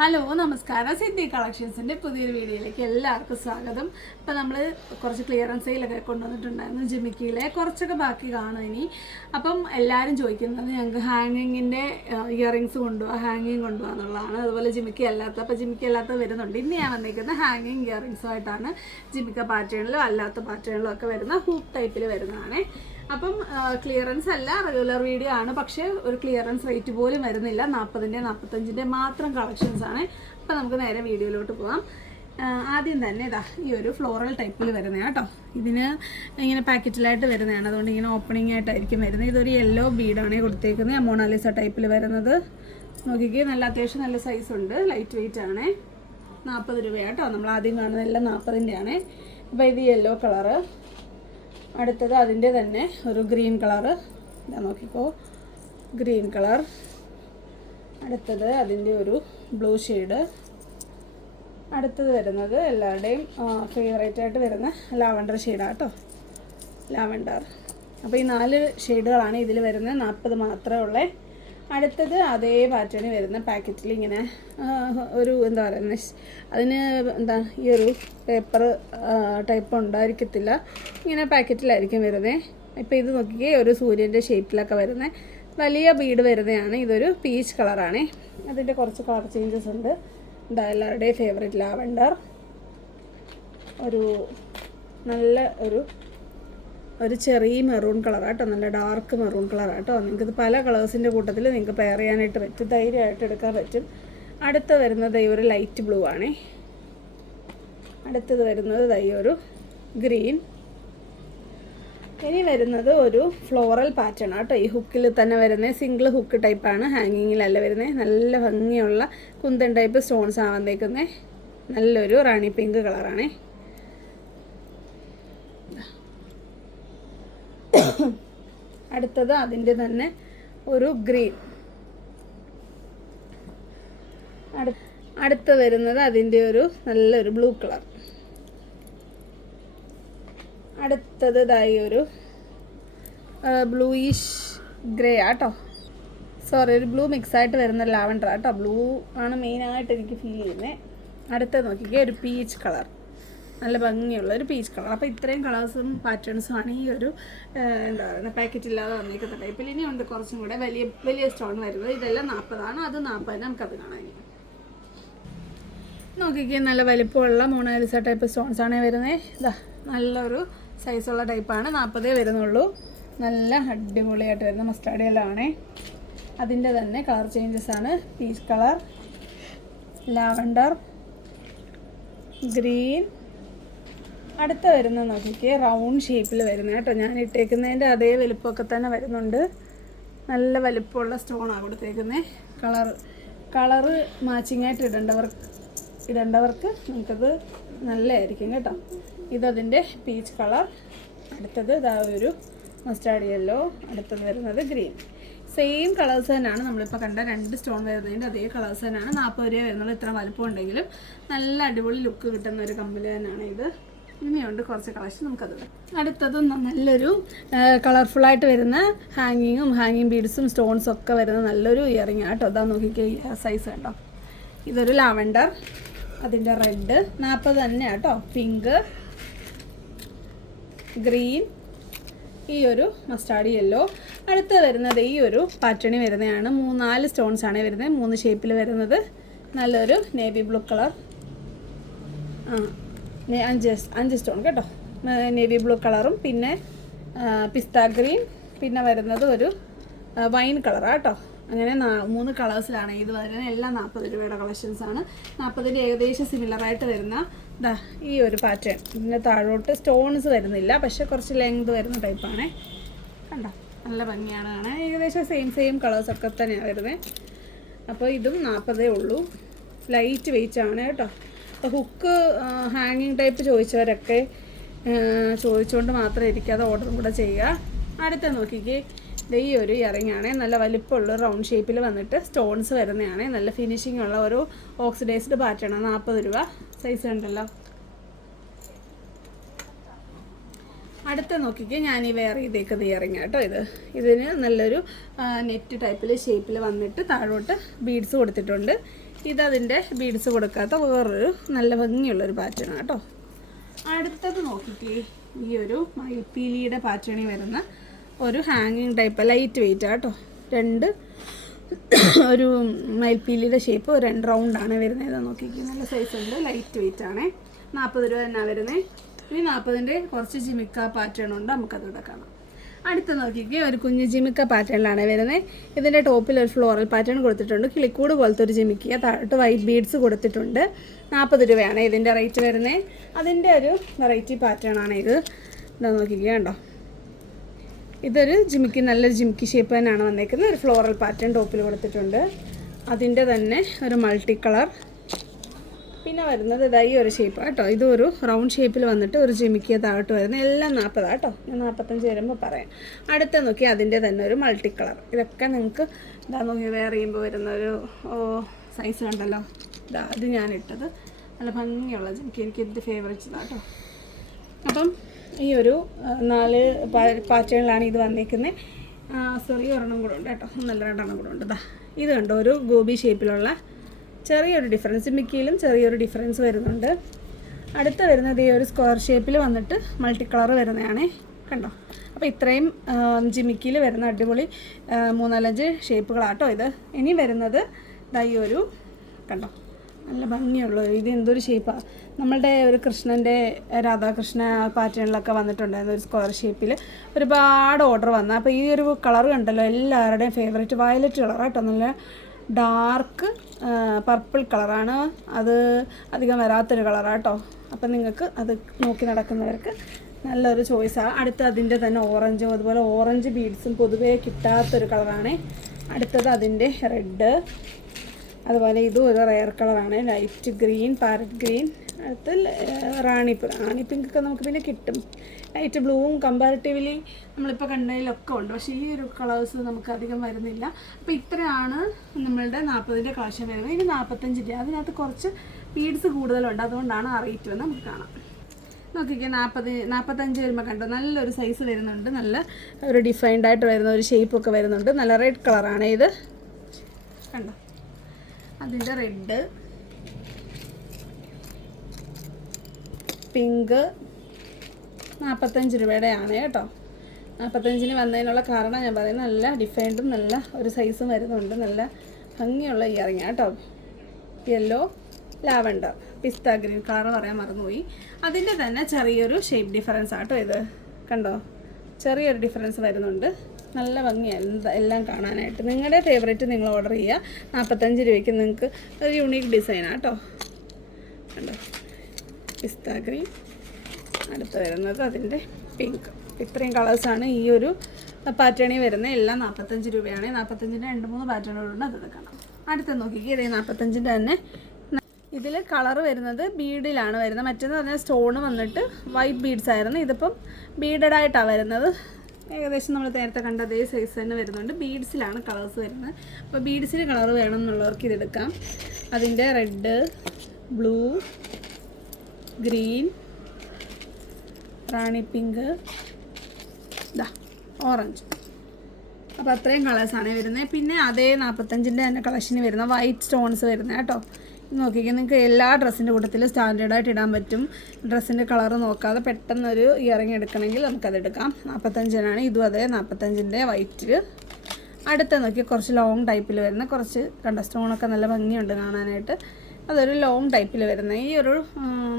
Hello നമസ്കാരം. സിദ്ധി കളക്ഷൻസിന്റെ പുതിയൊരു വീഡിയോയിലേക്ക് എല്ലാവർക്കും സ്വാഗതം. ഇപ്പം നമ്മൾ കുറച്ച് ക്ലിയറൻസ് സെയിലൊക്കെ കൊണ്ടുവന്നിട്ടുണ്ടായിരുന്നു ജിമിക്കിയിലെ. കുറച്ചൊക്കെ ബാക്കി കാണും ഇനി. അപ്പം എല്ലാവരും ചോദിക്കുന്നത് ഞങ്ങൾക്ക് ഹാങ്ങിങ്ങിന്റെ ഇയറിങ്സ് കൊണ്ടുപോകാം ഹാങ്ങിങ് കൊണ്ടുപോകാം എന്നുള്ളതാണ്. അതുപോലെ ജിമിക്കി അല്ലാത്ത അപ്പോൾ ജിമിക്കി അല്ലാത്ത വരുന്നുണ്ട്. ഇന്ന് ഞാൻ വന്നിരിക്കുന്നത് ഹാങ്ങിങ് ഇയറിങ്സുമായിട്ടാണ് ജിമിക്ക പാറ്റേണിലും അല്ലാത്ത പാറ്റേണിലും ഒക്കെ വരുന്ന ഹൂപ്പ് ടൈപ്പിൽ വരുന്നതാണ്. അപ്പം ക്ലിയറൻസ് അല്ല റെഗുലർ വീഡിയോ ആണ്. പക്ഷേ ഒരു ക്ലിയറൻസ് റേറ്റ് പോലും വരുന്നില്ല. നാൽപ്പതിന്റെ നാൽപ്പത്തഞ്ചിന്റെ മാത്രം കളക്ഷൻസ് ആണ്. അപ്പം നമുക്ക് നേരെ വീഡിയോയിലോട്ട് പോകാം ആദ്യം തന്നെ ഇതാ ഈ ഒരു ഫ്ലോറൽ ടൈപ്പിൽ വരുന്ന കേട്ടോ. ഇതിന് ഇങ്ങനെ പാക്കറ്റിലായിട്ട് വരുന്നതാണ് അതുകൊണ്ട് ഇങ്ങനെ ഓപ്പണിംഗ് ആയിട്ടായിരിക്കും വരുന്നത്. ഇതൊരു യെല്ലോ ബീഡാണ് കൊടുത്തേക്കുന്നത് മൊണാലിസ ടൈപ്പിൽ വരുന്നത്. നോക്കിക്കേ നല്ല അത്യാവശ്യം നല്ല സൈസ് ഉണ്ട്. ലൈറ്റ് വെയിറ്റ് ആണ്. നാൽപ്പത് രൂപയാണ് കേട്ടോ. നമ്മൾ ആദ്യം കാണുന്നതെല്ലാം നാൽപ്പതിന്റെ ആണ് അപ്പോൾ ഇത് യെല്ലോ കളറ് അടുത്തത് അതിന്റെ തന്നെ ഒരു ഗ്രീൻ കളറ് നോക്കിക്കോ. Green colour. അടുത്തത് അതിന്റെ ഒരു ബ്ലൂ ഷെയ്ഡ്. അടുത്തത് വരുന്നത് എല്ലാവരുടെയും ഫേവറേറ്റ് ആയിട്ട് വരുന്ന ലാവണ്ടർ ഷെയ്ഡാണ് കേട്ടോ ലാവണ്ടർ. അപ്പോൾ ഈ നാല് ഷെയ്ഡുകളാണ് ഇതിൽ വരുന്നത്. നാൽപ്പത് മാത്രമേ ഉള്ളേ. അടുത്തത് അതേ പാറ്റേണിൽ വരുന്ന പാക്കറ്റിൽ ഇങ്ങനെ ഒരു എന്താ പറയുന്നത് അതിന് എന്താ ഈ ഒരു പേപ്പർ ടൈപ്പ് ഉണ്ടായിരിക്കത്തില്ല. ഇങ്ങനെ പാക്കറ്റിലായിരിക്കും വരുന്നത് ഇപ്പോൾ ഇത് നോക്കിക്കേ ഒരു സൂര്യന്റെ ഷേപ്പിലൊക്കെ വരുന്നത് വലിയ ബീഡ് വരുന്നതാണ്. ഇതൊരു പീച്ച് കളറാണ് അതിന്റെ കുറച്ച് കളർ ചേഞ്ചസ് ഉണ്ട്. എന്താ എല്ലാവരുടെയും ഫേവറേറ്റ് ലാവണ്ടർ ഒരു നല്ല ഒരു ഒരു ചെറിയ മെറൂൺ കളർ ആട്ടോ നല്ല ഡാർക്ക് മെറൂൺ കളർ ആട്ടോ നിങ്ങൾക്ക് ഇത് പല കളേഴ്സിന്റെ കൂട്ടത്തിൽ നിങ്ങൾക്ക് പെയർ ചെയ്യാനായിട്ട് പറ്റും ധൈര്യമായിട്ട് എടുക്കാൻ പറ്റും. അടുത്ത് വരുന്നത് ഈ ഒരു ലൈറ്റ് ബ്ലൂ ആണേ. അടുത്തത് വരുന്നത് ഈ ഒരു ഗ്രീൻ ഇനി വരുന്നത് ഒരു ഫ്ലോറൽ പാറ്റേൺ കേട്ടോ ഈ ഹുക്കിൽ തന്നെ വരുന്നത് സിംഗിൾ ഹുക്ക് ടൈപ്പാണ് ഹാങ്ങിങ്ങിലല്ല വരുന്നത് നല്ല ഭംഗിയുള്ള കുന്തൻ ടൈപ്പ് സ്റ്റോൺസ് ആണ് വന്നേക്കുന്നത് നല്ലൊരു റാണി പിങ്ക് കളറാണേ. അടുത്തത് അതിന്റെ തന്നെ ഒരു ഗ്രീൻ. അടുത്ത വരുന്നത് അതിന്റെ ഒരു നല്ലൊരു ബ്ലൂ കളർ. അടുത്തത് ഇതായി ഒരു ബ്ലൂയിഷ് ഗ്രേ ആട്ടോ. സോറി ഒരു ബ്ലൂ മിക്സ് ആയിട്ട് വരുന്ന ലാവൻഡർ ആട്ടോ. ബ്ലൂ ആണ് മെയിനായിട്ട് എനിക്ക് ഫീൽ ചെയ്യുന്നത് അടുത്തത് നോക്കിക്കേ ഒരു പീച്ച് കളർ. നല്ല ഭംഗിയുള്ള ഒരു പീച്ച് കളർ അപ്പോൾ ഇത്രയും കളേഴ്സും പാറ്റേൺസും ആണ് ഈ ഒരു എന്താ പറയുക പാക്കറ്റ് ഇല്ലാതെ വന്നിരിക്കുന്ന ടൈപ്പിൽ ഇനിയുണ്ട് കുറച്ചും കൂടെ വലിയ വലിയ സ്റ്റോൺ വരുന്നത്. ഇതെല്ലാം നാൽപ്പതാണ് അത് നാൽപ്പതിന് നമുക്കത് കാണാൻ കഴിയും നോക്കിക്കേ നല്ല വലിപ്പമുള്ള മോണാലിസ ടൈപ്പ് സ്റ്റോൺസ് ആണ് വരുന്നത് ഇതാ നല്ലൊരു സൈസുള്ള ടൈപ്പാണ് നാൽപ്പതേ വരുന്നുള്ളൂ. നല്ല അടിപൊളിയായിട്ട് വരുന്ന മസ്റ്റാർഡ് ആണേ. അതിന്റെ തന്നെ കളർ ചേഞ്ചസ് ആണ്. പീച്ച് കളർ ലാവണ്ടർ ഗ്രീൻ അടുത്ത വരുന്ന നോക്കിക്കേ റൗണ്ട് ഷേപ്പിൽ വരുന്ന കേട്ടോ. ഞാൻ ഇട്ടേക്കുന്നതിന്റെ അതേ വലുപ്പമൊക്കെ തന്നെ വരുന്നുണ്ട്. നല്ല വലുപ്പമുള്ള സ്റ്റോണാണ് കൊടുത്തേക്കുന്നത് കളർ കളറ് മാച്ചിങ് ആയിട്ട് ഇടേണ്ടവർക്ക് ഇടേണ്ടവർക്ക് നമുക്കത് നല്ലതായിരിക്കും കേട്ടോ. ഇതതിന്റെ പീച്ച് കളർ അടുത്തത് ഇതാ ഒരു മസ്റ്റാർഡ് യെല്ലോ അടുത്തത് വരുന്നത് ഗ്രീൻ സെയിം കളേഴ്സ് തന്നെയാണ് നമ്മളിപ്പോൾ കണ്ട രണ്ട് സ്റ്റോൺ വരുന്നതിന്റെ അതേ കളേഴ്സ് തന്നെയാണ്. നാൽപ്പത് രൂപ വരുന്നുള്ളൂ. ഇത്ര വലുപ്പം ഉണ്ടെങ്കിലും നല്ല അടിപൊളി ലുക്ക് കിട്ടുന്ന ഒരു കമ്പനി തന്നെയാണ് ഇത്. ഇനിയുണ്ട് കുറച്ച് കളക്ഷൻ നമുക്കത് അടുത്തത് നല്ലൊരു കളർഫുള്ളായിട്ട് വരുന്ന ഹാങ്ങിങ്ങും ഹാങ്ങിങ് ബീഡ്സും സ്റ്റോൺസും ഒക്കെ വരുന്ന നല്ലൊരു ഇയറിങ് ആട്ടോ അതാ നോക്കിക്കേ സൈസ് കേട്ടോ ഇതൊരു ലാവണ്ടർ അതിന്റെ റെഡ് നാൽപ്പത് തന്നെ കേട്ടോ. പിങ്ക് ഗ്രീൻ ഈ ഒരു മസ്റ്റാർഡ് യെല്ലോ. അടുത്ത് വരുന്നത് ഈ ഒരു പാറ്റേണി വരുന്നതാണ്. മൂന്നാൽ സ്റ്റോൺസ് ആണ് വരുന്നത്. മൂന്ന് ഷേപ്പിൽ വരുന്നത്. നല്ലൊരു നേവി ബ്ലൂ കളർ. ആ അഞ്ച് അഞ്ച് സ്റ്റോൺ കേട്ടോ. നേവി ബ്ലൂ കളറും പിന്നെ പിസ്ത ഗ്രീൻ പിന്നെ വരുന്നത് ഒരു വൈൻ കളറാണ് കേട്ടോ. അങ്ങനെ മൂന്ന് കളേഴ്സിലാണ് ഇത് വരുന്നത് എല്ലാം നാൽപ്പത് രൂപയുടെ കളക്ഷൻസ് ആണ്. നാൽപ്പതിന്റെ ഏകദേശം സിമിലറായിട്ട് വരുന്ന ദാ ഈ ഒരു പാറ്റേൺ ഇതിന്റെ താഴോട്ട് സ്റ്റോൺസ് വരുന്നില്ല പക്ഷെ കുറച്ച് ലെങ്ത് വരുന്ന ടൈപ്പാണ് കണ്ടോ? നല്ല ഭംഗിയാണ് കാണാൻ. ഏകദേശം സെയിം സെയിം കളേഴ്സൊക്കെ തന്നെയാണ് വരുന്നത് അപ്പോൾ ഇതും നാൽപ്പതേ ഉള്ളൂ. ലൈറ്റ് വെയിറ്റ് ആണ് കേട്ടോ. ഹുക്ക് ഹാങ്ങിങ് ടൈപ്പ് ചോദിച്ചവരൊക്കെ ചോദിച്ചുകൊണ്ട് മാത്രം ഇരിക്കാതെ ഓർഡറും കൂടെ ചെയ്യുക. അടുത്ത നോക്കിക്കേ. ഈ ഒരു ഇറങ്ങിയാണേ നല്ല വലിപ്പമുള്ള റൗണ്ട് ഷേപ്പിൽ വന്നിട്ട് സ്റ്റോൺസ് വരുന്നതാണ് നല്ല ഫിനിഷിംഗ് ഉള്ള ഒരു ഓക്സിഡൈസ്ഡ് പാറ്റേൺ നാൽപ്പത് രൂപ. സൈസ് ഉണ്ടല്ലോ അടുത്ത നോക്കിക്ക്. ഞാൻ ഈ വെയർ ചെയ്തേക്കുന്ന ഇയറിങ് കേട്ടോ ഇത്. ഇതിന് നല്ലൊരു നെറ്റ് ടൈപ്പിൽ ഷേപ്പിൽ വന്നിട്ട് താഴോട്ട് ബീഡ്സ് കൊടുത്തിട്ടുണ്ട്. ഇതതിന്റെ ബീഡ്സ് കൊടുക്കാത്ത വേറൊരു നല്ല ഭംഗിയുള്ളൊരു പാറ്റേൺ കേട്ടോ. അടുത്തത് നോക്കിക്കേ. ഈ ഒരു മയിൽപ്പീലിയുടെ പാറ്റേണിൽ വരുന്ന ഒരു ഹാങ്ങിങ് ടൈപ്പ് ലൈറ്റ് വെയിറ്റ് കേട്ടോ. രണ്ട് ഒരു മയിൽപ്പീലിയുടെ ഷേപ്പ് രണ്ട് റൗണ്ടാണ് വരുന്നത്. ഇതാ നോക്കിക്കേ. നല്ല സൈസ് ഉണ്ട്. ലൈറ്റ് വെയിറ്റ് ആണ്. നാൽപ്പത് രൂപ തന്നെ വരുന്നത് ഇനി നാൽപ്പതിന്റെ കുറച്ച് ജിമിക്ക പാറ്റേൺ ഉണ്ട്. നമുക്കതിവിടെ കാണാം. അടുത്ത് നോക്കിക്കേ ഒരു കുഞ്ഞ് ജിമിക്ക പാറ്റേണിലാണ് വരുന്നത് ഇതിന്റെ ടോപ്പിൽ ഒരു ഫ്ലോറൽ പാറ്റേൺ കൊടുത്തിട്ടുണ്ട്. കിളിക്കൂട് പോലത്തെ ഒരു ജിമിക്ക താഴോട്ട് വൈറ്റ് ബീഡ്സ് കൊടുത്തിട്ടുണ്ട്. നാൽപ്പത് രൂപയാണ് ഇതിന്റെ റേറ്റ് വരുന്നത് അതിന്റെ ഒരു വെറൈറ്റി പാറ്റേൺ ആണ് ഇത്. ഇതാ നോക്കിക്കേ കണ്ടോ? ഇതൊരു ജിമിക്ക് നല്ലൊരു ജിമിക്ക് ഷേപ്പ് തന്നെയാണ് വന്നേക്കുന്നത്. ഒരു ഫ്ലോറൽ പാറ്റേൺ ടോപ്പിൽ കൊടുത്തിട്ടുണ്ട്. അതിന്റെ തന്നെ ഒരു മൾട്ടി കളർ പിന്നെ വരുന്നത് ഇതാ ഈ ഒരു ഷേപ്പ് കേട്ടോ. ഒരു റൗണ്ട് ഷേപ്പിൽ വന്നിട്ട് ഒരു ജിമിക്കിയ താഴോട്ട് വരുന്ന എല്ലാം നാൽപ്പതാണ് കേട്ടോ. ഞാൻ നാൽപ്പത്തഞ്ച് വരുമ്പോൾ പറയാം. അടുത്ത നോക്കി അതിന്റെ തന്നെ ഒരു മൾട്ടി കളർ ഇതൊക്കെ നിങ്ങൾക്ക് ഇതാ നോക്കി വേറെ ചെയ്യുമ്പോൾ വരുന്ന ഒരു സൈസ് കണ്ടല്ലോ ഇതാ അത് ഞാൻ ഇട്ടത്. നല്ല ഭംഗിയുള്ള ജിമിക്കി എനിക്ക് ഇത് ഫേവറേറ്റ് കേട്ടോ. അപ്പം ഈ ഒരു നാല് പാറ്റേണിലാണ് ഇത് വന്നിരിക്കുന്നത് സോറി ഒരെണ്ണം കൂടെ ഉണ്ട് കേട്ടോ. നല്ല രണ്ടെണ്ണം കൂടെ ഉണ്ട്. ഇതാ ഇത് കണ്ടോ? ഒരു ഗോബി ഷേപ്പിലുള്ള ചെറിയൊരു ഡിഫറൻസ് മിക്കയിലും ചെറിയൊരു ഡിഫറൻസ് വരുന്നുണ്ട്. അടുത്ത വരുന്നത് ഈ ഒരു സ്ക്വയർ ഷേപ്പിൽ വന്നിട്ട് മൾട്ടി കളർ വരുന്നതാണേ. കണ്ടോ? അപ്പോൾ ഇത്രയും ജിമിക്കിയിൽ വരുന്ന അടിപൊളി മൂന്നാലഞ്ച് ഷേപ്പുകളാട്ടോ ഇത്. ഇനി വരുന്നത് ഈ ഒരു കണ്ടോ? നല്ല ഭംഗിയുള്ള ഇത് എന്തൊരു ഷേപ്പാണ് നമ്മളുടെ ഒരു കൃഷ്ണന്റെ രാധാകൃഷ്ണ പാറ്റേണിലൊക്കെ വന്നിട്ടുണ്ടായിരുന്നു ഒരു സ്ക്വയർ ഷേപ്പിൽ ഒരുപാട് ഓർഡർ വന്നു. അപ്പോൾ ഈ ഒരു കളർ കണ്ടല്ലോ എല്ലാവരുടെയും ഫേവറേറ്റ് വയലറ്റ് കളർ കേട്ടോ നല്ല ഡാർക്ക് പർപ്പിൾ കളറാണ് അത് അധികം വരാത്തൊരു കളറാട്ടോ അപ്പം നിങ്ങൾക്ക് അത് നോക്കി നടക്കുന്നവർക്ക് നല്ലൊരു ചോയ്സാണ് അടുത്ത് അതിന്റെ തന്നെ ഓറഞ്ചും അതുപോലെ ഓറഞ്ച് ബീഡ്സും പൊതുവേ കിട്ടാത്തൊരു കളറാണ് അടുത്തത് അതിന്റെ റെഡ് അതുപോലെ ഇതും ഒരു റെയർ കളറാണ് ലൈറ്റ് ഗ്രീൻ പാരറ്റ് ഗ്രീൻ അടുത്ത് റാണി റാണി പിങ്ക് ഒക്കെ നമുക്ക് പിന്നെ കിട്ടും. ലൈറ്റ് ബ്ലൂവും കമ്പാരിറ്റീവ്ലി നമ്മളിപ്പോൾ കണ്ടതിലൊക്കെ ഉണ്ട്. പക്ഷേ ഈ ഒരു കളേഴ്സ് നമുക്ക് അധികം വരുന്നില്ല. അപ്പോൾ ഇത്രയാണ് നമ്മളുടെ നാൽപ്പതിന്റെ കളക്ഷൻ വരുന്നത് ഇനി നാൽപ്പത്തഞ്ചിന്റെ അതിനകത്ത് കുറച്ച് ബീഡ്സ് കൂടുതലുണ്ട്. അതുകൊണ്ടാണ് ആ റേറ്റ് വന്ന് നമുക്ക് കാണാം. നോക്കിക്കേ നാൽപ്പത് നാൽപ്പത്തഞ്ച് വരുമ്പോൾ കണ്ടോ? നല്ലൊരു സൈസ് വരുന്നുണ്ട്. നല്ല ഒരു ഡിഫൈൻഡ് ആയിട്ട് വരുന്ന ഒരു ഷേപ്പൊക്കെ വരുന്നുണ്ട്. നല്ല റെഡ് കളറാണ് ഇത്. കണ്ടോ? അതിന്റെ റെഡ് പിങ്ക് നാൽപ്പത്തഞ്ച് രൂപയുടെയാണ് കേട്ടോ. നാൽപ്പത്തഞ്ചിന് വന്നതിനുള്ള കാരണം ഞാൻ പറയുന്നത് നല്ല ഡിഫൈൻഡും നല്ല ഒരു സൈസും വരുന്നുണ്ട് നല്ല ഭംഗിയുള്ള ഇയറിങ് കേട്ടോ. യെല്ലോ ലാവണ്ടർ പിസ്ത ഗ്രീൻ കളർ പറയാൻ മറന്നുപോയി. അതിന്റെ തന്നെ ചെറിയൊരു ഷേപ്പ് ഡിഫറൻസ് ആട്ടോ ഇത്. കണ്ടോ? ചെറിയൊരു ഡിഫറൻസ് വരുന്നുണ്ട്. നല്ല ഭംഗിയാണ് എല്ലാം കാണാനായിട്ട്. നിങ്ങളുടെ ഫേവറേറ്റ് നിങ്ങൾ ഓർഡർ ചെയ്യുക. നാൽപ്പത്തഞ്ച് രൂപയ്ക്ക് നിങ്ങൾക്ക് ഒരു യുണീക്ക് ഡിസൈനാണ് കേട്ടോ. കണ്ടോ? പിസ്ത ഗ്രീൻ. അടുത്ത് വരുന്നത് അതിന്റെ പിങ്ക്. ഇത്രയും കളേഴ്സാണ് ഈ ഒരു പാറ്റേണിൽ വരുന്നത് എല്ലാം നാൽപ്പത്തഞ്ച് രൂപയാണ്. നാൽപ്പത്തഞ്ചിന്റെ രണ്ട് മൂന്ന് പാറ്റേണുകളുണ്ട്. അത് കാണാം. അടുത്ത് നോക്കിക്കേ. ഇതേ നാൽപ്പത്തഞ്ചിന്റെ തന്നെ. ഇതിൽ കളർ വരുന്നത് ബീഡിലാണ് വരുന്നത്. മറ്റേന്ന് പറഞ്ഞാൽ സ്റ്റോണ് വന്നിട്ട് വൈറ്റ് ബീഡ്സ് ആയിരുന്നു. ഇതിപ്പം ബീഡഡ് ആയിട്ടാണ് വരുന്നത്. ഏകദേശം നമ്മൾ നേരത്തെ കണ്ട അതേ സൈസ് തന്നെ വരുന്നുണ്ട്. ബീഡ്സിലാണ് കളേഴ്സ് വരുന്നത്. അപ്പോൾ ബീഡ്സിൽ കളർ വേണം എന്നുള്ളവർക്ക് ഇതെടുക്കാം. അതിന്റെ red blue green rani pink ഇതാ ഓറഞ്ച്. അപ്പോൾ അത്രയും കളേഴ്സാണ് വരുന്നത് പിന്നെ അതേ നാൽപ്പത്തഞ്ചിന്റെ തന്നെ കളക്ഷന് വരുന്ന വൈറ്റ് സ്റ്റോൺസ് വരുന്നത് കേട്ടോ. ഇത് നോക്കിക്കേ നിങ്ങൾക്ക് എല്ലാ ഡ്രസ്സിന്റെ കൂട്ടത്തിൽ സ്റ്റാൻഡേർഡായിട്ട് ഇടാൻ പറ്റും. ഡ്രസ്സിന്റെ കളർ നോക്കാതെ പെട്ടെന്നൊരു ഇയറിങ് എടുക്കണമെങ്കിൽ നമുക്കതെടുക്കാം നാൽപ്പത്തഞ്ചിനാണ് ഇതും അതേ നാൽപ്പത്തഞ്ചിന്റെ വൈറ്റ് അടുത്ത നോക്കി കുറച്ച് ലോങ് ടൈപ്പിൽ വരുന്ന കുറച്ച് കണ്ട സ്റ്റോണൊക്കെ നല്ല ഭംഗിയുണ്ട് കാണാനായിട്ട്. അതൊരു ലോങ് ടൈപ്പിൽ വരുന്ന. ഈ ഒരു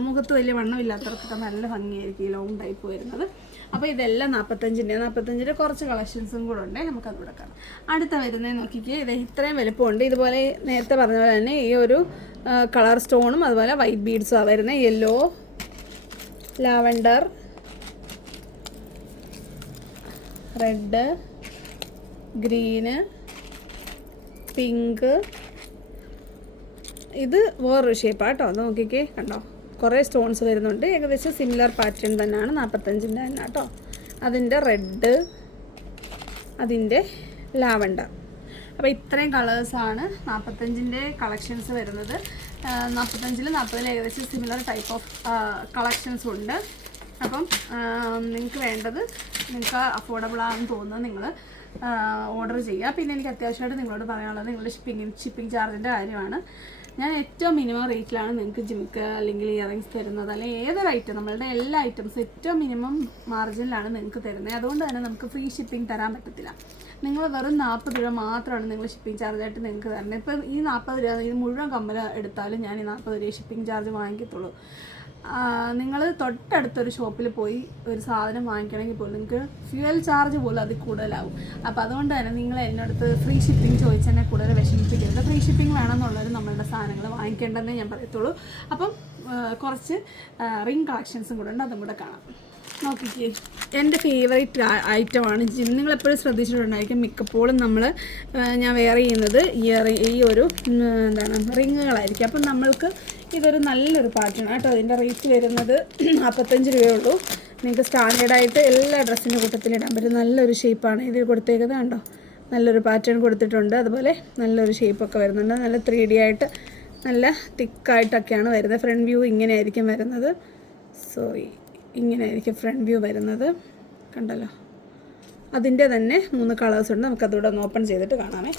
മുഖത്ത് വലിയ വണ്ണമില്ലാത്തവർക്കൊക്കെ നല്ല ഭംഗിയായിരിക്കും ഈ ലോങ് ടൈപ്പ് വരുന്നത്. അപ്പോൾ ഇതെല്ലാം നാൽപ്പത്തഞ്ചിന്റെ നാൽപ്പത്തഞ്ചിന്റെ കുറച്ച് കളക്ഷൻസും കൂടെ ഉണ്ട് നമുക്കത് ഇവിടെ കാണാം. അടുത്ത വരുന്നത് നോക്കിക്കേ. ഇത് ഇത്രയും വലുപ്പമുണ്ട്. ഇതുപോലെ നേരത്തെ പറഞ്ഞ പോലെ തന്നെ ഈ ഒരു കളർ സ്റ്റോണും അതുപോലെ വൈറ്റ് ബീഡ്സും വരുന്നത് yellow lavender red green pink ഇത് വേറൊരു ഷേപ്പാണ് അത് നോക്കിക്കേ. കണ്ടോ? കുറേ സ്റ്റോൺസ് വരുന്നുണ്ട്. ഏകദേശം സിമിലർ പാറ്റേൺ തന്നെയാണ്. നാൽപ്പത്തഞ്ചിന്റെ തന്നെ കേട്ടോ അതിന്റെ റെഡ് അതിന്റെ ലാവണ്ടർ അപ്പോൾ ഇത്രയും കളേഴ്സാണ് നാൽപ്പത്തഞ്ചിന്റെ കളക്ഷൻസ് വരുന്നത്. നാൽപ്പത്തഞ്ചിൽ നാൽപ്പതിൽ ഏകദേശം സിമിലർ ടൈപ്പ് ഓഫ് കളക്ഷൻസ് ഉണ്ട്. അപ്പം നിങ്ങൾക്ക് വേണ്ടത് നിങ്ങൾക്ക് അഫോർഡബിൾ ആണെന്ന് തോന്നുന്നത് നിങ്ങൾ ഓർഡർ ചെയ്യുക. പിന്നെ എനിക്ക് അത്യാവശ്യമായിട്ട് നിങ്ങളോട് പറയാനുള്ളത് നിങ്ങളുടെ ഷിപ്പിംഗ് ഷിപ്പിംഗ് ചാർജിന്റെ കാര്യമാണ്. ഞാൻ ഏറ്റവും മിനിമം റേറ്റിലാണ് നിങ്ങൾക്ക് ജിമിക്ക് അല്ലെങ്കിൽ ഇയറിങ്സ് തരുന്നത്. അല്ലെങ്കിൽ ഏതൊരു ഐറ്റം നമ്മളുടെ എല്ലാ ഐറ്റംസും ഏറ്റവും മിനിമം മാർജിനിലാണ് നിങ്ങൾക്ക് തരുന്നത്. അതുകൊണ്ട് തന്നെ നമുക്ക് ഫ്രീ ഷിപ്പിംഗ് തരാൻ പറ്റത്തില്ല. നിങ്ങൾ വെറും നാൽപ്പത് രൂപ മാത്രമാണ് നിങ്ങൾ ഷിപ്പിംഗ് ചാർജായിട്ട് നിങ്ങൾക്ക് തരുന്നത്. ഇപ്പം ഈ നാൽപ്പത് രൂപ ഈ മുഴുവൻ കമ്മൽ എടുത്താലും ഞാൻ ഈ നാൽപ്പത് രൂപ ഷിപ്പിംഗ് ചാർജ് വാങ്ങിക്കത്തുള്ളൂ. നിങ്ങൾ തൊട്ടടുത്തൊരു ഷോപ്പിൽ പോയി ഒരു സാധനം വാങ്ങിക്കണമെങ്കിൽ പോലും നിങ്ങൾക്ക് ഫ്യൂവൽ ചാർജ് പോലും അതിൽ കൂടുതലാവും. അപ്പോൾ അതുകൊണ്ട് തന്നെ നിങ്ങൾ എന്നോടത്ത് ഫ്രീ ഷിപ്പിംഗ് ചോദിച്ചെന്നെ കൂടുതൽ വിഷമിപ്പിക്കരുത്. ഫ്രീ ഷിപ്പിംഗ് വേണമെന്നുള്ളവർ നമ്മളുടെ സാധനങ്ങൾ വാങ്ങിക്കേണ്ടെന്നേ ഞാൻ പറയത്തുള്ളൂ. അപ്പം കുറച്ച് റിംഗ് കളക്ഷൻസും കൂടെ ഉണ്ട്. അതും കൂടെ കാണാം. നോക്കിക്കേ. എന്റെ ഫേവറേറ്റ് ഐറ്റമാണ് ജിം. നിങ്ങൾ എപ്പോഴും ശ്രദ്ധിച്ചിട്ടുണ്ടായിരിക്കും മിക്കപ്പോഴും നമ്മൾ ഞാൻ വെയർ ചെയ്യുന്നത് ഈ ഈ ഒരു എന്താണ് റിങ്ങുകളായിരിക്കും. അപ്പം നമ്മൾക്ക് ഇതൊരു നല്ലൊരു പാറ്റേൺ കേട്ടോ. ഇതിന്റെ റേറ്റ് വരുന്നത് നാൽപ്പത്തഞ്ച് രൂപയേ ഉള്ളൂ. നിങ്ങൾക്ക് സ്റ്റാൻഡേർഡായിട്ട് എല്ലാ ഡ്രസ്സിന്റെ കൂട്ടത്തിൽ ഇടാൻ പറ്റും. നല്ലൊരു ഷേപ്പാണ് ഇത് കൊടുത്തേക്കുന്നത് കണ്ടോ? നല്ലൊരു പാറ്റേൺ കൊടുത്തിട്ടുണ്ട്. അതുപോലെ നല്ലൊരു ഷേപ്പൊക്കെ വരുന്നുണ്ട്. നല്ല ത്രീ ഡി ആയിട്ട് നല്ല തിക്കായിട്ടൊക്കെയാണ് വരുന്നത്. ഫ്രണ്ട് വ്യൂ ഇങ്ങനെ ആയിരിക്കും വരുന്നത്. സോ ഇങ്ങനെ ആയിരിക്കും ഫ്രണ്ട് വ്യൂ വരുന്നത്. കണ്ടല്ലോ? അതിന്റെ തന്നെ മൂന്ന് കളേഴ്സ് ഉണ്ട്. നമുക്കതുകൂടെ ഒന്ന് ഓപ്പൺ ചെയ്തിട്ട് കാണാമേ.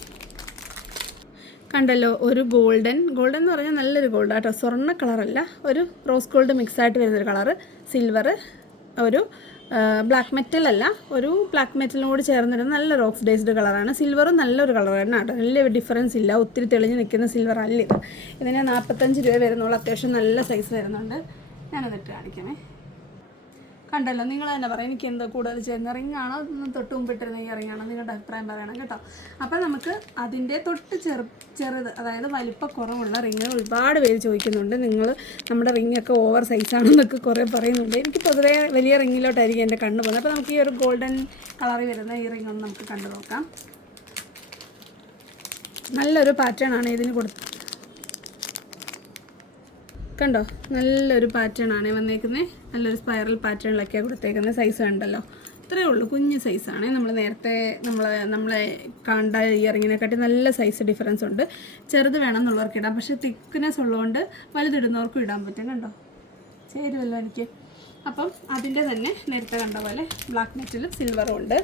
കണ്ടല്ലോ ഒരു ഗോൾഡൻ ഗോൾഡൻ എന്ന് പറഞ്ഞാൽ നല്ലൊരു ഗോൾഡ് കേട്ടോ സ്വർണ കളറല്ല ഒരു റോസ് ഗോൾഡ് മിക്സ് ആയിട്ട് വരുന്നൊരു കളറ് സിൽവർ ഒരു ബ്ലാക്ക് മെറ്റൽ അല്ല ഒരു ബ്ലാക്ക് മെറ്റലിനോട് ചേർന്നിരുന്ന നല്ലൊരു ഓക്സിഡൈസ്ഡ് കളറാണ് സിൽവറും നല്ലൊരു കളറാണ് കേട്ടോ വലിയ ഡിഫറൻസ് ഇല്ല. ഒത്തിരി തെളിഞ്ഞ് നിൽക്കുന്ന സിൽവർ അല്ല ഇത്. ഇതിന് നാൽപ്പത്തഞ്ച് രൂപ വരുന്നുള്ളൂ അത്യാവശ്യം നല്ല സൈസ് വരുന്നുണ്ട്. ഞാനതിട്ട് കാണിക്കണേ. കണ്ടല്ലോ നിങ്ങൾ തന്നെ പറയാം എനിക്ക് എന്താ കൂടുതൽ ചേരുന്ന റിങ്ങാണോ തൊട്ട് മുമ്പിട്ടിരുന്ന ഈ റിങ്ങാണോ നിങ്ങളുടെ അഭിപ്രായം പറയണം കേട്ടോ. അപ്പോൾ നമുക്ക് അതിന്റെ തൊട്ട് ചെറു ചെറുത് അതായത് വലിപ്പ കുറവുള്ള റിങ് ഒരുപാട് പേര് ചോദിക്കുന്നുണ്ട്. നിങ്ങൾ നമ്മുടെ റിങ്ങൊക്കെ ഓവർ സൈസാണെന്നൊക്കെ കുറേ പറയുന്നുണ്ട്. എനിക്ക് പൊതുവേ വലിയ റിങ്ങിലോട്ടായിരിക്കും എന്റെ കണ്ണ് പോകുന്നത്. അപ്പോൾ നമുക്ക് ഈ ഒരു ഗോൾഡൻ കളറിൽ വരുന്ന ഈ റിങ്ങൊന്ന് നമുക്ക് കണ്ടു നോക്കാം. നല്ലൊരു പാറ്റേൺ ആണ് ഇതിന് കൊടുത്തത് കണ്ടോ? നല്ലൊരു പാറ്റേൺ ആണ് വന്നേക്കുന്നത് നല്ലൊരു സ്പൈറൽ പാറ്റേണിലൊക്കെയാണ് കൊടുത്തേക്കുന്നത് സൈസ് കണ്ടല്ലോ. ഇത്രയേ ഉള്ളൂ കുഞ്ഞ് സൈസാണ് നമ്മൾ നേരത്തെ നമ്മൾ നമ്മളെ കണ്ട ഇയറിങ്ങിനെക്കാട്ടി നല്ല സൈസ് ഡിഫറൻസ് ഉണ്ട്. ചെറുത് വേണം എന്നുള്ളവർക്ക് ഇടാം പക്ഷേ തിക്നെസ് ഉള്ളതുകൊണ്ട് വലുതിടുന്നവർക്കും ഇടാൻ പറ്റും കണ്ടോ? ചേരുമല്ലോ എനിക്ക്. അപ്പം അതിന്റെ തന്നെ നേരത്തെ കണ്ട പോലെ ബ്ലാക്ക് നെറ്റിലും സിൽവറും ഉണ്ട്.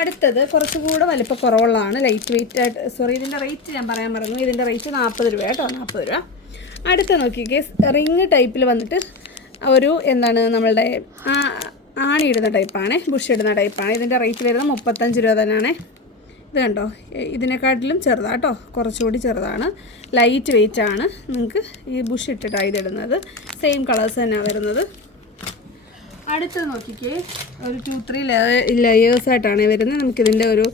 അടുത്തത് കുറച്ചുകൂടെ വലിപ്പം കുറവുള്ളതാണ് ലൈറ്റ് വെയിറ്റ് ആയിട്ട് സോറി ഇതിന്റെ റേറ്റ് ഞാൻ പറയാൻ മറന്നു. ഇതിന്റെ റേറ്റ് നാൽപ്പത് രൂപ കേട്ടോ നാൽപ്പത് രൂപ. അടുത്ത നോക്കിക്കേ റിങ് ടൈപ്പിൽ വന്നിട്ട് ഒരു എന്താണ് നമ്മളുടെ ആണി ഇടുന്ന ടൈപ്പാണ് ബുഷ് ഇടുന്ന ടൈപ്പാണ് ഇതിന്റെ റേറ്റ് വരുന്നത് മുപ്പത്തഞ്ച് രൂപ തന്നെയാണ്. ഇത് കണ്ടോ ഇതിനെക്കാട്ടിലും ഇതിനെക്കാട്ടിലും ചെറുതാട്ടോ കുറച്ചുകൂടി ചെറുതാണ്. ലൈറ്റ് വെയിറ്റ് ആണ് നിങ്ങൾക്ക് ഈ ബുഷ് ഇട്ടിട്ടാണ് ഇതിടുന്നത് സെയിം കളേഴ്സ് തന്നെയാണ് വരുന്നത്. അടുത്തത് നോക്കിക്കേ ഒരു ടു ത്രീ ലെയേഴ്സ് ആയിട്ടാണ് വരുന്നത്. നമുക്കിതിന്റെ ഒരു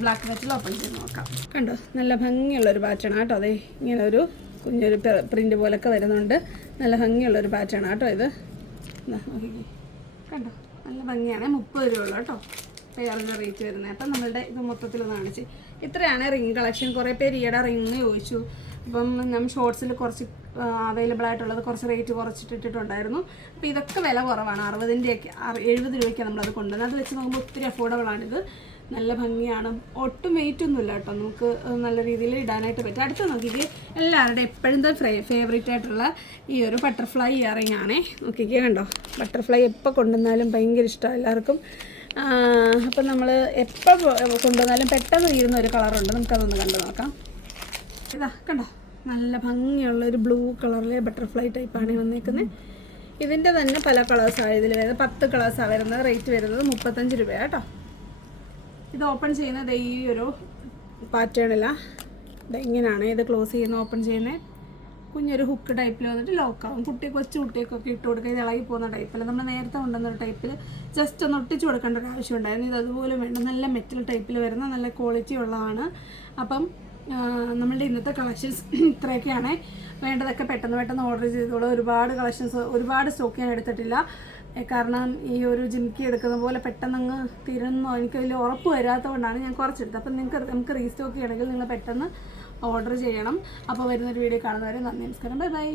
ബ്ലാക്ക് മെറ്റൽ ഓപ്പൺ ചെയ്ത് നോക്കാം. കണ്ടോ നല്ല ഭംഗിയുള്ളൊരു പാറ്റേൺ ആട്ടോ. അതെ ഇങ്ങനെ ഒരു കുഞ്ഞൊരു പ്രിന്റ് പോലൊക്കെ വരുന്നുണ്ട്. നല്ല ഭംഗിയുള്ളൊരു പാറ്റേൺ കേട്ടോ ഇത്. കണ്ടോ? നല്ല ഭംഗിയാണ്. മുപ്പത് രൂപ ഉള്ളു കേട്ടോ പേരിന്റെ റേറ്റ് വരുന്നത്. അപ്പം നമ്മളുടെ ഇത് മൊത്തത്തിൽ കാണിച്ച്. ഇത്രയാണ് റിംഗ് കളക്ഷൻ കുറേ പേര് ഈയിടെ റിങ് ചോദിച്ചു. അപ്പം നമ്മൾ ഷോർട്സിൽ കുറച്ച് അവൈലബിൾ ആയിട്ടുള്ളത് കുറച്ച് റേറ്റ് കുറച്ചിട്ടിട്ടുണ്ടായിരുന്നു അപ്പോൾ ഇതൊക്കെ വില കുറവാണ്. അറുപതിന്റെയൊക്കെ എഴുപത് രൂപയ്ക്കാണ് നമ്മളത് കൊണ്ടുവന്നത്. അത് വെച്ച് നോക്കുമ്പോൾ ഒത്തിരി അഫോർഡബിൾ ആണിത്. നല്ല ഭംഗിയാണ്. ഒട്ടും വെയിറ്റ് ഒന്നുമില്ല കേട്ടോ. നമുക്ക് നല്ല രീതിയിൽ ഇടാനായിട്ട് പറ്റും. അടുത്ത നോക്കിക്കേ എല്ലാവരുടെ എപ്പോഴത്തെ ഫേവറേറ്റ് ആയിട്ടുള്ള ഈ ഒരു ബട്ടർഫ്ലൈ ഇയറിംഗ് ആണേ. നോക്കിക്കേ കണ്ടോ? ബട്ടർഫ്ലൈ എപ്പോൾ കൊണ്ടുവന്നാലും ഭയങ്കര ഇഷ്ടമാണ് എല്ലാവർക്കും. അപ്പം നമ്മൾ എപ്പോൾ കൊണ്ടുവന്നാലും പെട്ടെന്ന് തീരുന്ന ഒരു കളറുണ്ട്. നമുക്കതൊന്ന് കണ്ടു നോക്കാം. ഇതാ കണ്ടോ? നല്ല ഭംഗിയുള്ള ഒരു ബ്ലൂ കളറിലെ ബട്ടർഫ്ലൈ ടൈപ്പാണ് വന്നേക്കുന്നത് ഇതിന്റെ തന്നെ പല കളേഴ്സാണ് ഇതിൽ വരുന്നത്. പത്ത് കളേഴ്സാണ് വരുന്നത്. റേറ്റ് വരുന്നത് മുപ്പത്തഞ്ച് രൂപയാണ് കേട്ടോ. ഇത് ഓപ്പൺ ചെയ്യുന്നത് ഈ ഒരു പാറ്റേണിലാണ് ഇത് ഇങ്ങനെയാണ് ഇത് ക്ലോസ് ചെയ്യുന്ന ഓപ്പൺ ചെയ്യുന്നത്. കുഞ്ഞൊരു ഹുക്ക് ടൈപ്പിൽ വന്നിട്ട് ലോക്കാവും കുട്ടി കൊച്ചു കുട്ടിയൊക്കെ ഇട്ട് കൊടുക്കുക ഇളകി പോകുന്ന ടൈപ്പിൽ നമ്മൾ നേരത്തെ കൊണ്ടുവന്ന ടൈപ്പിൽ ജസ്റ്റ് ഒന്ന് ഒട്ടിച്ച് കൊടുക്കേണ്ട ഒരു ആവശ്യം ഉണ്ടായിരുന്നു. ഇത് അതുപോലെ വേണ്ട. നല്ല മെറ്റൽ ടൈപ്പിൽ വരുന്ന നല്ല ക്വാളിറ്റി ഉള്ളതാണ്. അപ്പം നമ്മളുടെ ഇന്നത്തെ കളക്ഷൻസ് ഇത്രയൊക്കെയാണ്. വേണ്ടതൊക്കെ പെട്ടെന്ന് പെട്ടെന്ന് ഓർഡർ ചെയ്തോളൂ ഒരുപാട് കളക്ഷൻസ് ഒരുപാട് സ്റ്റോക്ക് ഞാൻ എടുത്തിട്ടില്ല. കാരണം ഈ ഒരു ജിമിക്കി എടുക്കുന്ന പോലെ പെട്ടെന്ന് അങ്ങ് തീരുന്നോ. എനിക്ക് വലിയ ഉറപ്പ് വരാത്തതുകൊണ്ടാണ് ഞാൻ കുറച്ചെടുത്തത്. അപ്പം നിങ്ങൾക്ക് നമുക്ക് റീസ്റ്റോക്ക് ചെയ്യണമെങ്കിൽ നിങ്ങൾ പെട്ടെന്ന് ഓർഡർ ചെയ്യണം. അപ്പോൾ വരുന്നൊരു വീഡിയോ കാണുന്നവരെ നന്ദി നമസ്കാരം. Bye bye